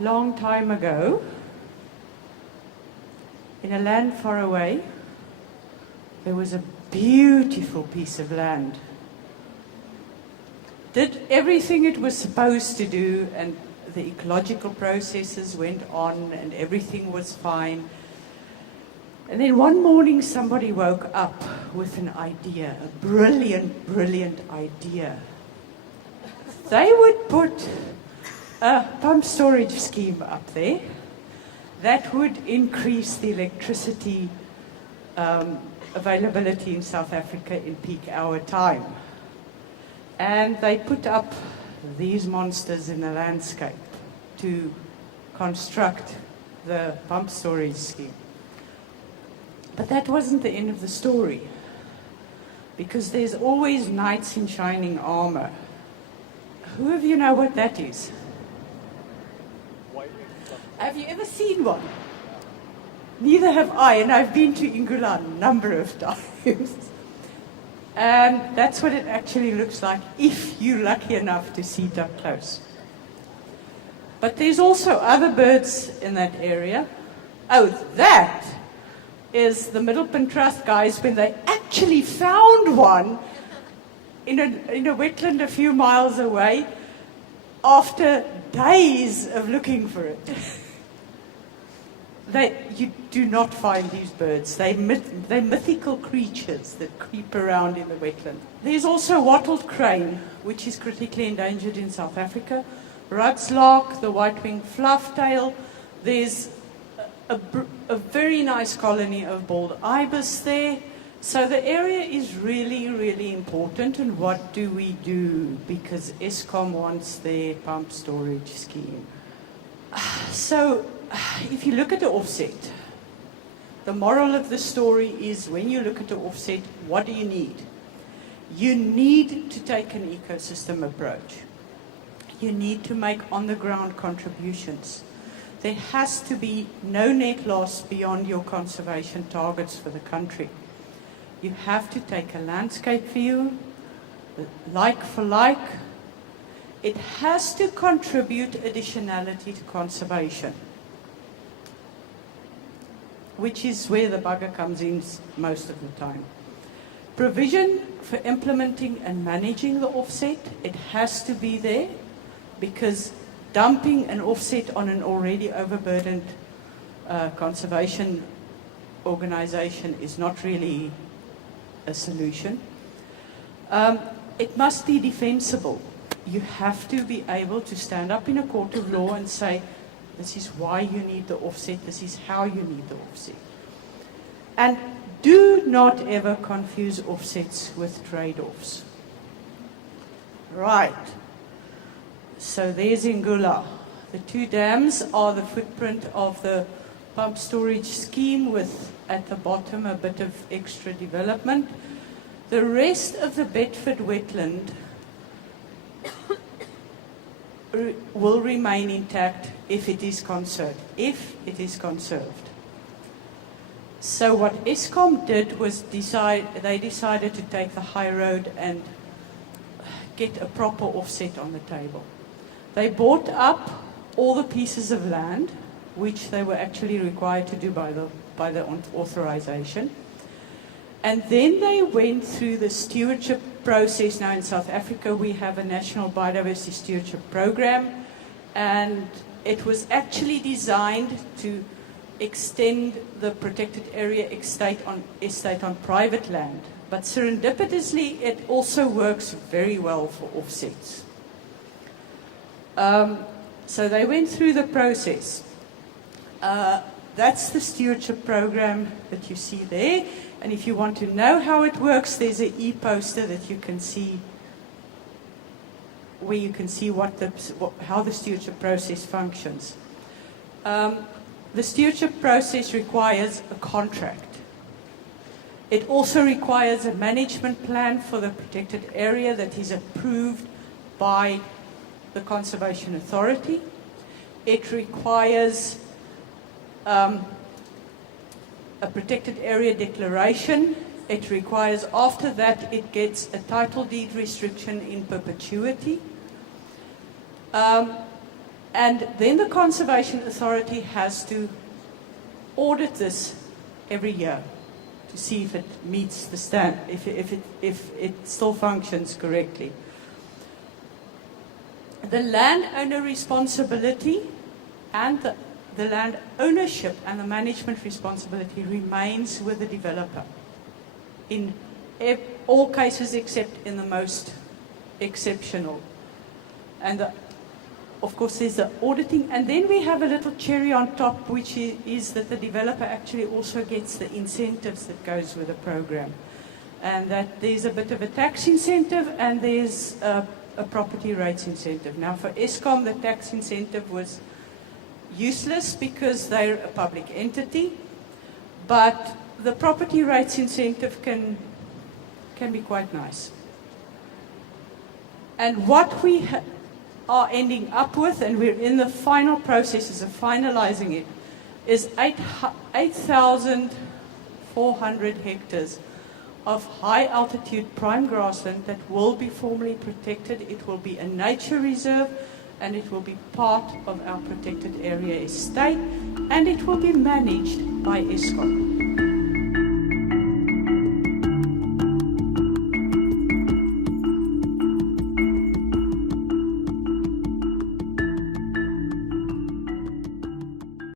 long time ago, in a land far away, there was a beautiful piece of land. Did everything it was supposed to do, and the ecological processes went on, and everything was fine. And then one morning somebody woke up with an idea, a brilliant, brilliant idea. They would put a pump storage scheme up there that would increase the electricity availability in South Africa in peak hour time. And they put up these monsters in the landscape to construct the pump storage scheme. But that wasn't the end of the story, because there's always knights in shining armor. Who of you know what that is? Have you ever seen one? Neither have I, and I've been to Ingula a number of times. And that's what it actually looks like if you're lucky enough to see it up close. But there's also other birds in that area. Oh, that is the Middleton Trust guys when they actually found one in a wetland a few miles away after days of looking for it. You do not find these birds. They're mythical creatures that creep around in the wetland. There's also wattled crane, which is critically endangered in South Africa. Rudslark, the white-winged flufftail. There's a very nice colony of bald ibis there. So the area is really, really important. And what do we do? Because Eskom wants their pump storage scheme. So if you look at the offset, the moral of the story is when you look at the offset, what do you need? You need to take an ecosystem approach. You need to make on-the-ground contributions. There has to be no net loss beyond your conservation targets for the country. You have to take a landscape view, like for like. It has to contribute additionality to conservation, which is where the bugger comes in most of the time. Provision for implementing and managing the offset, it has to be there, because dumping an offset on an already overburdened conservation organization is not really a solution. It must be defensible. You have to be able to stand up in a court of law and say, this is why you need the offset, this is how you need the offset. And do not ever confuse offsets with trade-offs. Right. So there's Ingula. The two dams are the footprint of the pump storage scheme with, at the bottom, a bit of extra development. The rest of the Bedford wetland will remain intact if it is conserved. So what Eskom did was they decided to take the high road and get a proper offset on the table. They bought up all the pieces of land, which they were actually required to do by the authorization. And then they went through the stewardship process. Now in South Africa we have a National Biodiversity Stewardship Program, and it was actually designed to extend the protected area estate on private land. But serendipitously it also works very well for offsets. So they went through the process. That's the stewardship program that you see there. And if you want to know how it works, there's an e-poster that you can see, where you can see how the stewardship process functions. The stewardship process requires a contract. It also requires a management plan for the protected area that is approved by the Conservation Authority. It requires a protected area declaration. It requires, after that, it gets a title deed restriction in perpetuity. And then the Conservation Authority has to audit this every year to see if it meets the standard, if it still functions correctly. The landowner responsibility and the land ownership and the management responsibility remains with the developer in all cases except in the most exceptional. And of course there's the auditing, and then we have a little cherry on top, which is that the developer actually also gets the incentives that goes with the program. And that there's a bit of a tax incentive and there's a property rights incentive. Now for Eskom, the tax incentive was useless because they're a public entity, but the property rights incentive can be quite nice. And what we are ending up with, and we're in the final processes of finalizing it, is 8,400 hectares of high altitude prime grassland that will be formally protected. It will be a nature reserve and it will be part of our protected area estate, and it will be managed by Eskom.